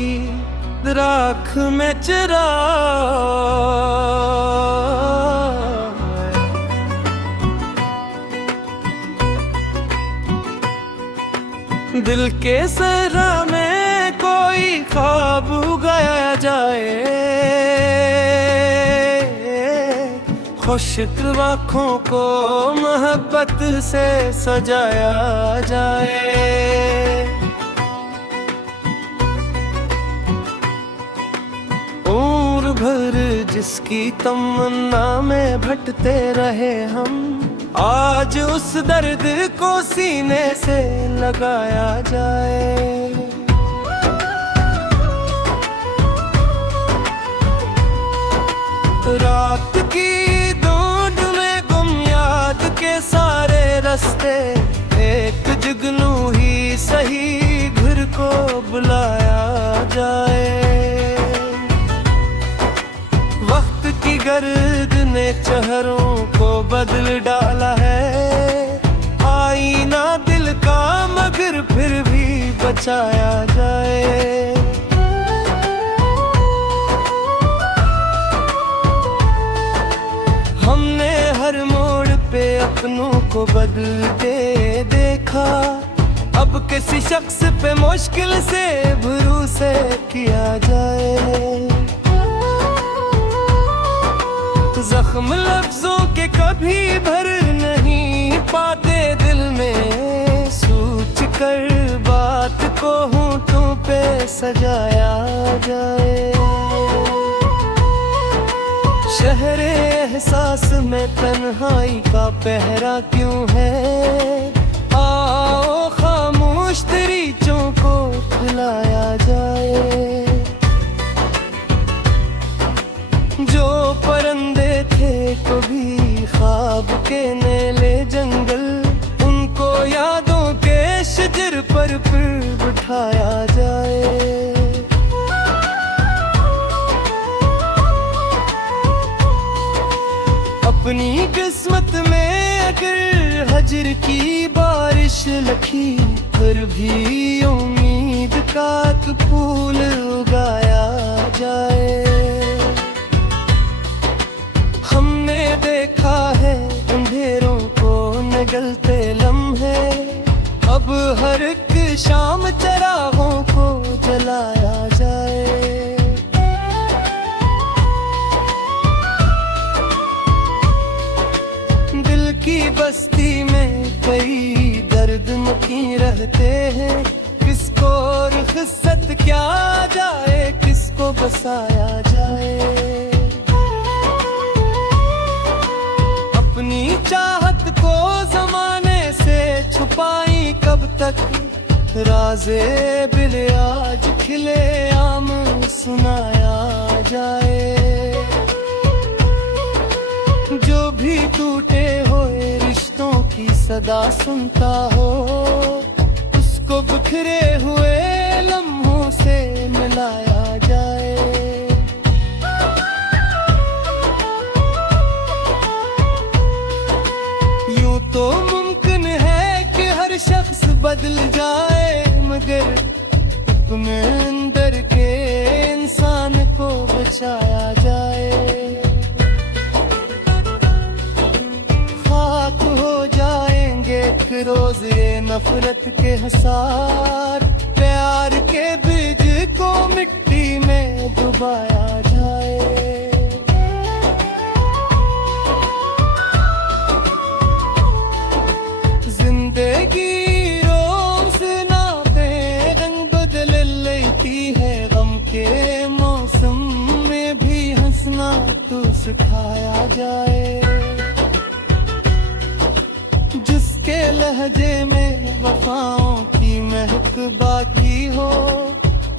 की राख में चरा। दिल के सहरा में कोई ख्वाब उगाया जाए, खुश्क आँखों को मोहब्बत से सजाया जाए। उम्र भर जिसकी तमन्ना में भटते रहे हम, आज उस दर्द को सीने से लगाया जाए। रात की ढूंढ में गुम याद के सारे रास्ते, एक जुगनू ही सही घर को बुलाया जाए। वक्त की गर्द ने चेहरों को बदल डाला है, आईना दिल का मगर फिर भी बचाया जाए। हमने हर मोड़ पे अपनों को बदलते देखा, अब किसी शख्स पे मुश्किल से भरोसा किया जाए। जख्म लफ्जों के कभी भर नहीं पाते दिल में, सोच कर बात को होंठों पे सजाया जाए। शहरे एहसास में तन्हाई का पहरा क्यों है, आओ खामोश दरीचों को खुलाया जाए। जो परिंदे थे कभी ख्वाब के नीले जंगल, उनको यादों के शजर पर फिर बिठाया जाए। अपनी किस्मत में अगर हजर की बारिश लिखी, फिर भी उम्मीद का एक फूल उगाया जाए। हमने देखा है अंधेरों को निगलते लम्हे, अब हर एक शाम चरागों को जलाया जाए। दिल की बस्ती में कई दर्द मुकी रहते हैं, किसको रुखसत क्या जाए, किसको बसाया जाए। अपनी चाहत को जमाने से छुपाई कब तक, राज़े बिल आज खिले आम सुनाया जाए। जो भी टूटे हुए रिश्तों की सदा सुनता हो, उसको बिखरे हुए लम्हों से मिलाया जाए। तो मुमकिन है कि हर शख्स बदल जाए, मगर अपने अंदर के इंसान को बचाया जाए। खाक हो जाएंगे एक रोज ये नफरत के हसार, प्यार के बीज को मिट्टी में डुबाया जाए। जिंदगी रोज ना रंग बदल लेती है, गम के मौसम में भी हंसना तो सिखाया जाए। जिसके लहजे में वफाओं की महक बाकी हो,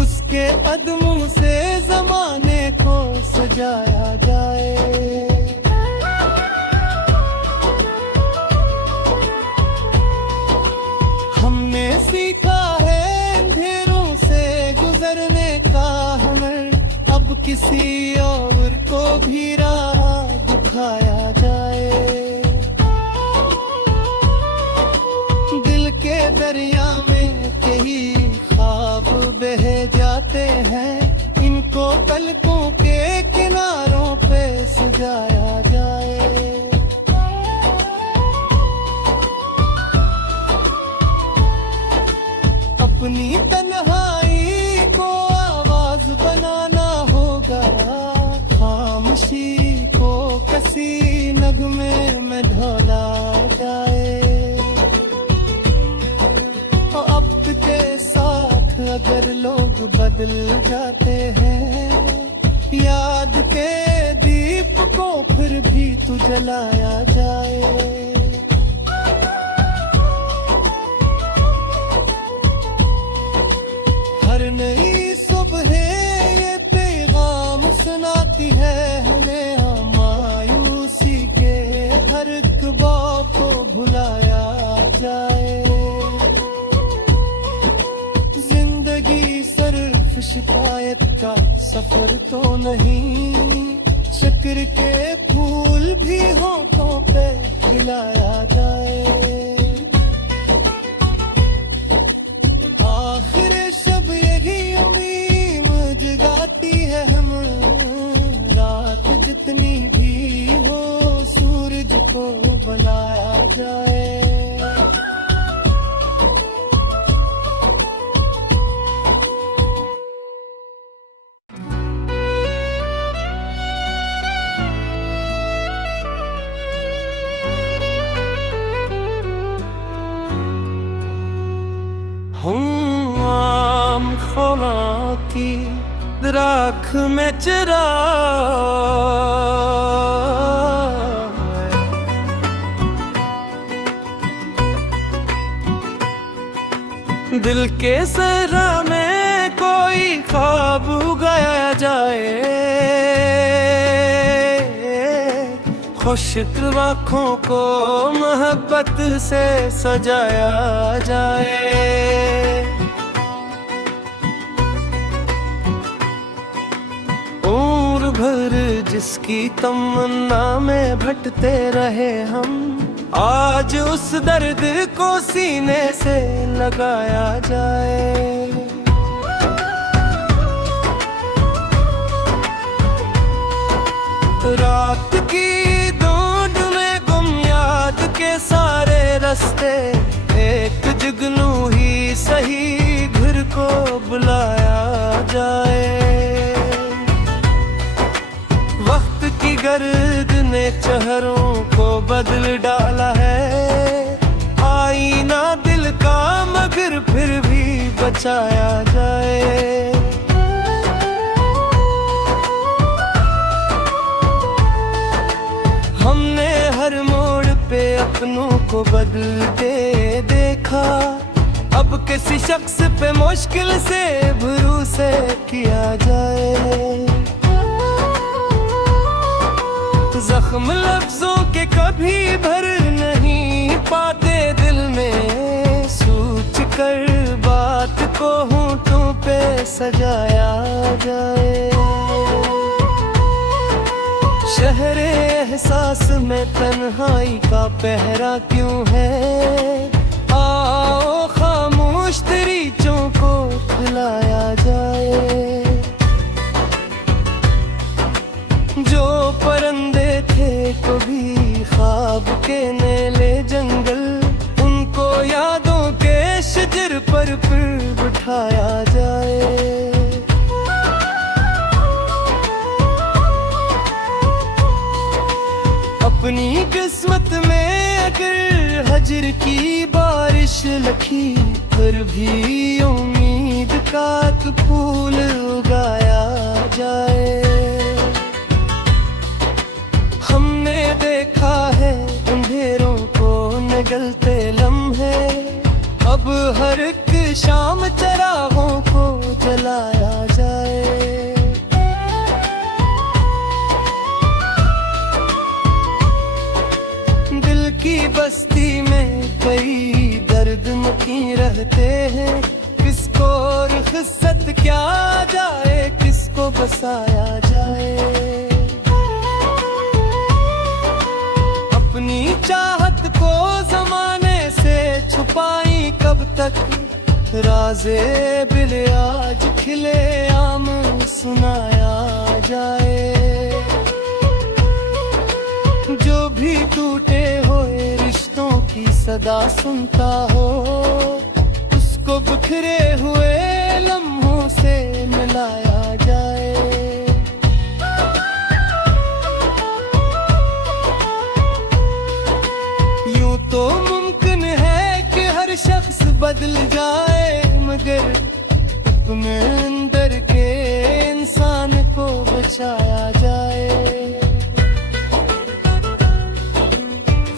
उसके कदमों से जमाने को सजाया जाए। हमने सीखा है अंधेरों से गुजरने का हुनर, अब किसी और को भी राह दिखाया जाए। दिल के दरिया में कई ख्वाब बह जाते हैं, को पलकों के किनारों पे सजाया जाए। अपनी तन्हाई को आवाज बनाना होगा, खामोशी को किसी नगमे में ढोला जाए। वक्त के साथ अगर लोग बदल जाते हैं, याद के दीप को फिर भी तू जलाया जाए। हर नई सुबह ये पैगाम सुनाती है हमें, मायूसी के हर दबाव को भुलाया जाए। जिंदगी सिर्फ शिकायत का सफर तो नहीं, शुक्र के फूल भी होठों पे खिलाया जाए। आखिर शब यही उम्मीद जगाती है हम, रात जितनी भी हो सूरज को बुलाया जाए। आम खोला की राख में चरा, दिल के सहरा में कोई ख्वाब उगाया जाए। खुश्क आँखों को मोहब्बत से सजाया जाए। उम्र भर जिसकी तमन्ना में भटते रहे हम, आज उस दर्द को सीने से लगाया जाए। रात की ढूंढ में गुम याद के सारे रास्ते, एक जुगनू ही सही घर को बुलाया जाए। वक्त की गर्द ने चेहरों को बदल डाला है, आईना दिल का मगर फिर भी बचाया जाए। हमने हर मोड़ पे अपनों को बदलते देखा, अब किसी शख्स पे मुश्किल से भरोसा किया जाए। जख्म लफ्जों के कभी भर नहीं पाते दिल में, सोच कर बात को होठों पे सजाया जाए। शहरे एहसास में तन्हाई का पहरा क्यों है, आओ खामोश दरीचों को खिलाया जाए। जो परिंदे थे कभी ख्वाब के नीले जंगल, उनको यादों के शजर पर फिर बिठाया जाए। अपनी किस्मत में अगर हजर की बारिश लखी, फिर भी उम्मीद का एक फूल उगाया जाए। हमने देखा है अंधेरों को निगलते लम्हे, अब हर एक शाम चरागों को जलाया जाए। दिल की बस्ती में कई दर्द मुकी रहते हैं, किसको रुखसत क्या जाए, किसको बसाया जाए। अपनी चाहत को जमाने से छुपाई कब तक, राज़े बिल आज खिले आम सुनाए। जाए। जो भी टूटे हुए रिश्तों की सदा सुनता हो, उसको बिखरे हुए लम्हों से मिलाया जाए। यूं तो मुमकिन है कि हर शख्स बदल जाए, मगर अपने अंदर के इंसान को बचाया जाए।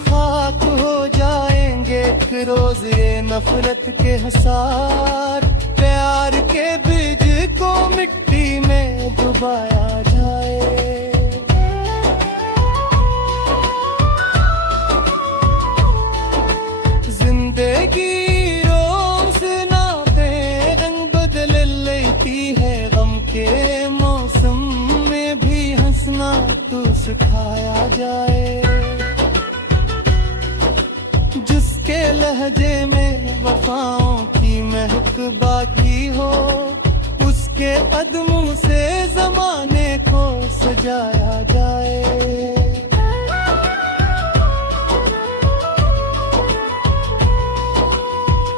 खाक हो जाएंगे एक रोज ये नफरत के हसार, प्यार के बीज को मिट्टी में डुबाया जाए। जिंदगी रोज नाते रंग बदल लेती है, गम के मौसम में भी हंसना तो सिखाया जाए। जिसके लहजे में वफाओं की महक बाकी हो, उसके कदमों से जमाने को सजाया जाए।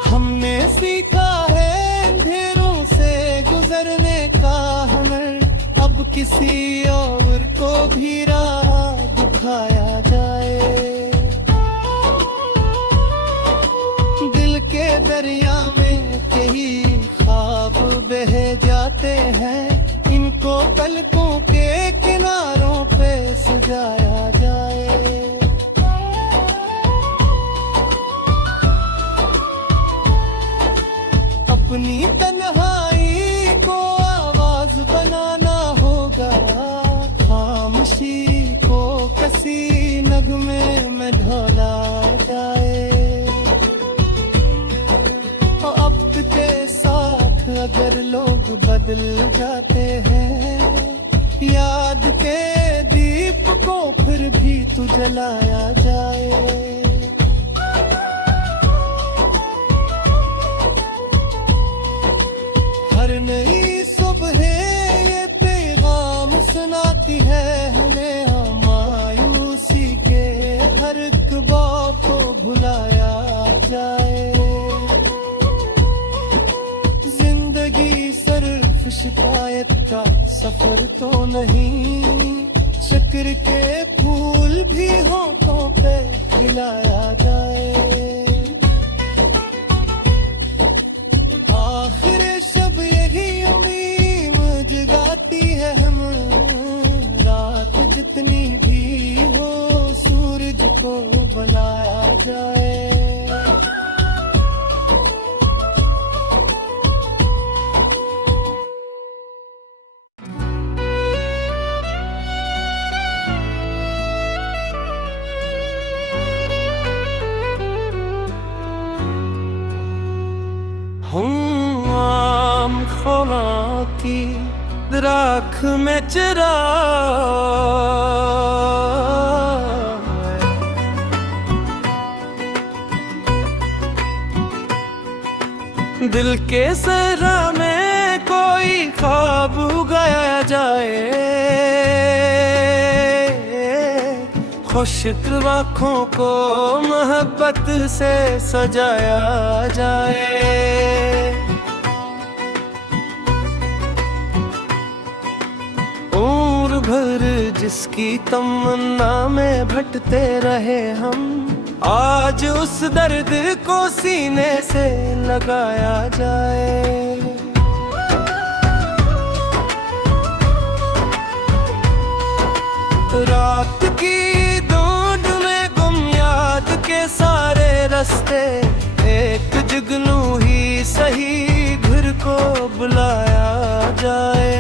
हमने सीखा है अंधेरों से गुजरने का हुनर, अब किसी और को भी राह दिखाया जाए। दिल के दरिया में कई ख्वाब बह जाते हैं, इनको पलकों के किनारों पे सजाया जाए। अपनी तन्हाई को आवाज बनाना होगा, खामोशी को किसी नगमे में ढोला जाए। वक्त के साथ अगर लोग बदल जाते हैं, याद के दीप को फिर भी तू जलाया जाए। हर नई सुबह ये पैगाम सुनाती है हमें, मायूसी के हर ख्वाब को भुलाया जाए। जिंदगी सिर्फ शिकायत का सफर तो नहीं, शुक्र के फूल भी होठों पे खिलाया जाए। आखिर शब यही उम्मीद जगाती है हम, रात जितनी भी हो सूरज को बुलाया जाए। हूँ आम खोला की राख में चिरा, दिल के सहरा में कोई ख्वाब उगाया जाए। खुश्क आँखों को मोहब्बत से सजाया जाए। उम्र भर जिसकी तमन्ना में भटते रहे हम, आज उस दर्द को सीने से लगाया जाए। रात की ढूंढ में गुम याद के सारे रास्ते, एक जुगनू ही सही घर को बुलाया जाए।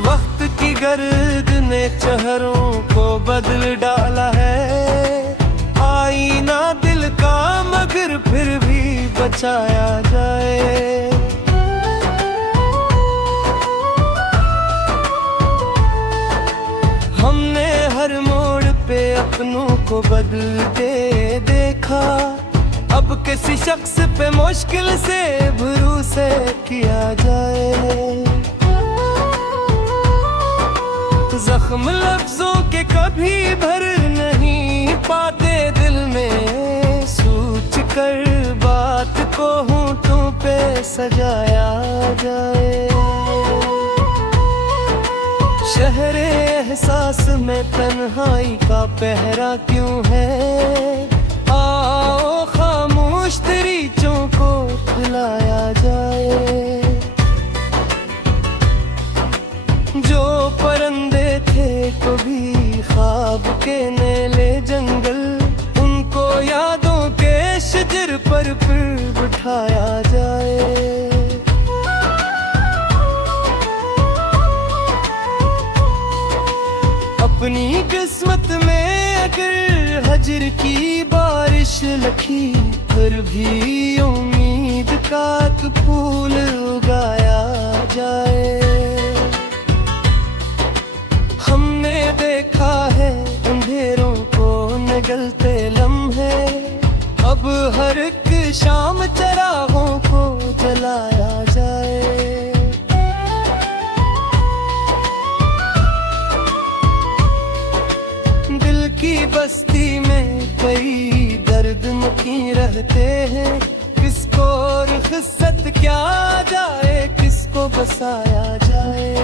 वक्त की गर्द ने चेहरों को बदल डाला है, आईना दिल का मगर फिर भी बचाया जाए। हमने हर मोड़ पे अपनों को बदलते देखा, अब किसी शख्स पे मुश्किल से भरोसा किया जाए। जख्म लफ्जों के कभी भर नहीं पाते दिल में, सोच कर बात को होंठों पे सजाया जाए। शहरे एहसास में तन्हाई का पहरा क्यों है, आओ खामोश दरीचों को खुलाया जाए। जो परंदे थे कभी ख्वाब के नीले जंगल, उनको यादों के शजर पर फिर बिठाया जाए। अपनी किस्मत में अगर हजर की बारिश लखी, फिर भी उम्मीद का एक फूल उगाया जाए। हमने देखा है अंधेरों को निगलते लम्हे, अब हर एक शाम चरागों को जलाया जाए। दिल की बस्ती में कई दर्द मुकी रहते हैं, किसको और खिस्सत क्या जाए, किसको बसाया जाए।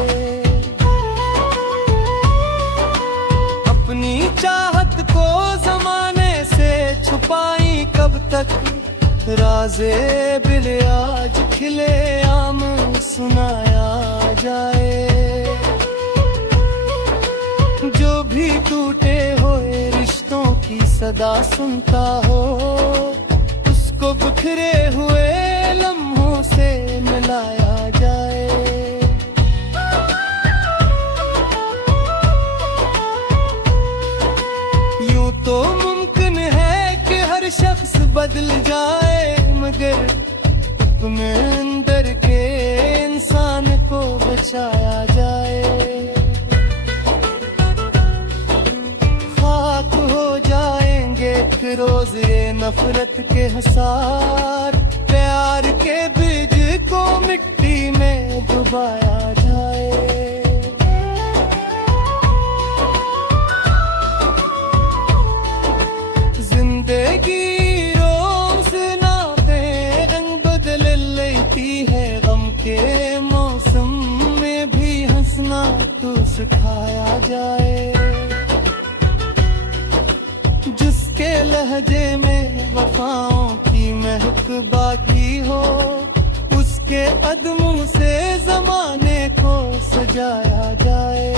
अपनी चाहत को जमाने से छुपाई कब तक, राज़े बिल आज खिले आम सुनाया जाए। जो भी टूटे हुए रिश्तों की सदा सुनता हो, उसको बिखरे हुए लम्हों से मिलाया जाए। यूं तो मुमकिन है कि हर शख्स बदल जाए, मगर अपने अंदर के इंसान को बचाया जाए। खाक हो जाएंगे एक रोज ये नफरत के हसार, प्यार के बीज को मिट्टी में डुबाया जाए। जिंदगी रोज नाते रंग बदल लेती है, गम के मौसम में भी हंसना तो सिखाया जाए। जिसके लहजे में वफाओं की महक बाकी हो, उसके अदमों से जमाने को सजाया जाए।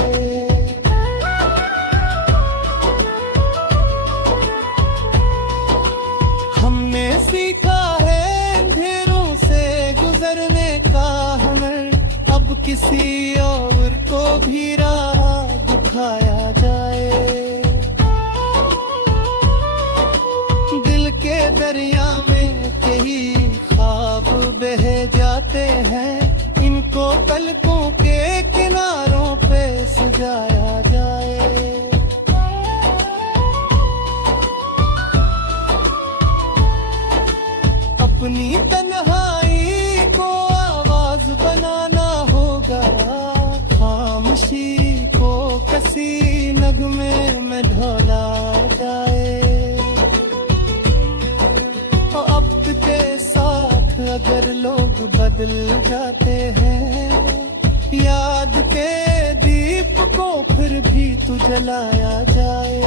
हमने सीखा है अंधेरों से गुजरने का हुनर, अब किसी और को भी राह दिखाया जाए। दिल के दरिया में कई ख्वाब बह जाते हैं, इनको पलकों के किनारों पे सजाया जाए। अपनी तन्हाई को आवाज बनाना होगा, खामोशी को किसी नगमे में ढोला जाए। वक्त के साथ अगर लोग बदल जाते हैं, याद के दीप को फिर भी तो जलाया जाए।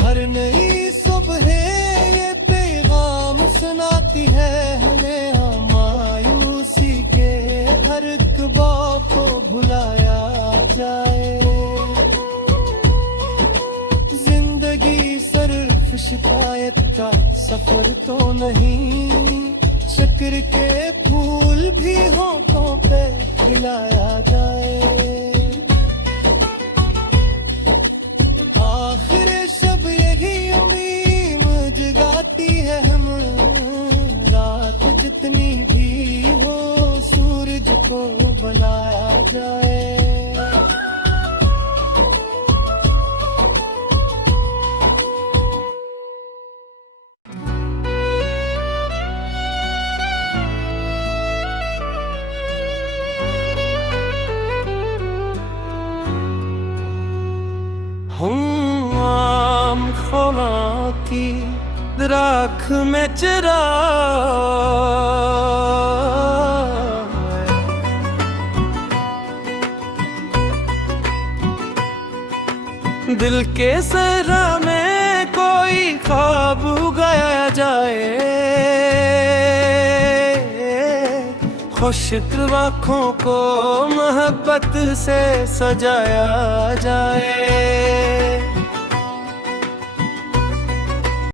हर नई सुबह ये पैगाम सुनाती है हमें, मायूसी के हर एक बात को भुलाया जाए। जिंदगी सिर्फ शिकायत का सफर तो नहीं, शुक्र के फूल भी होठों पे खिलाया जाए। आखिर शब यही उम्मीद जगाती है हम, रात जितनी भी हो सूरज को बनाया जाए। की राख में चरा दिल के सहरा में कोई ख्वाब उगाया जाए, खुश्क आँखों को मोहब्बत से सजाया जाए।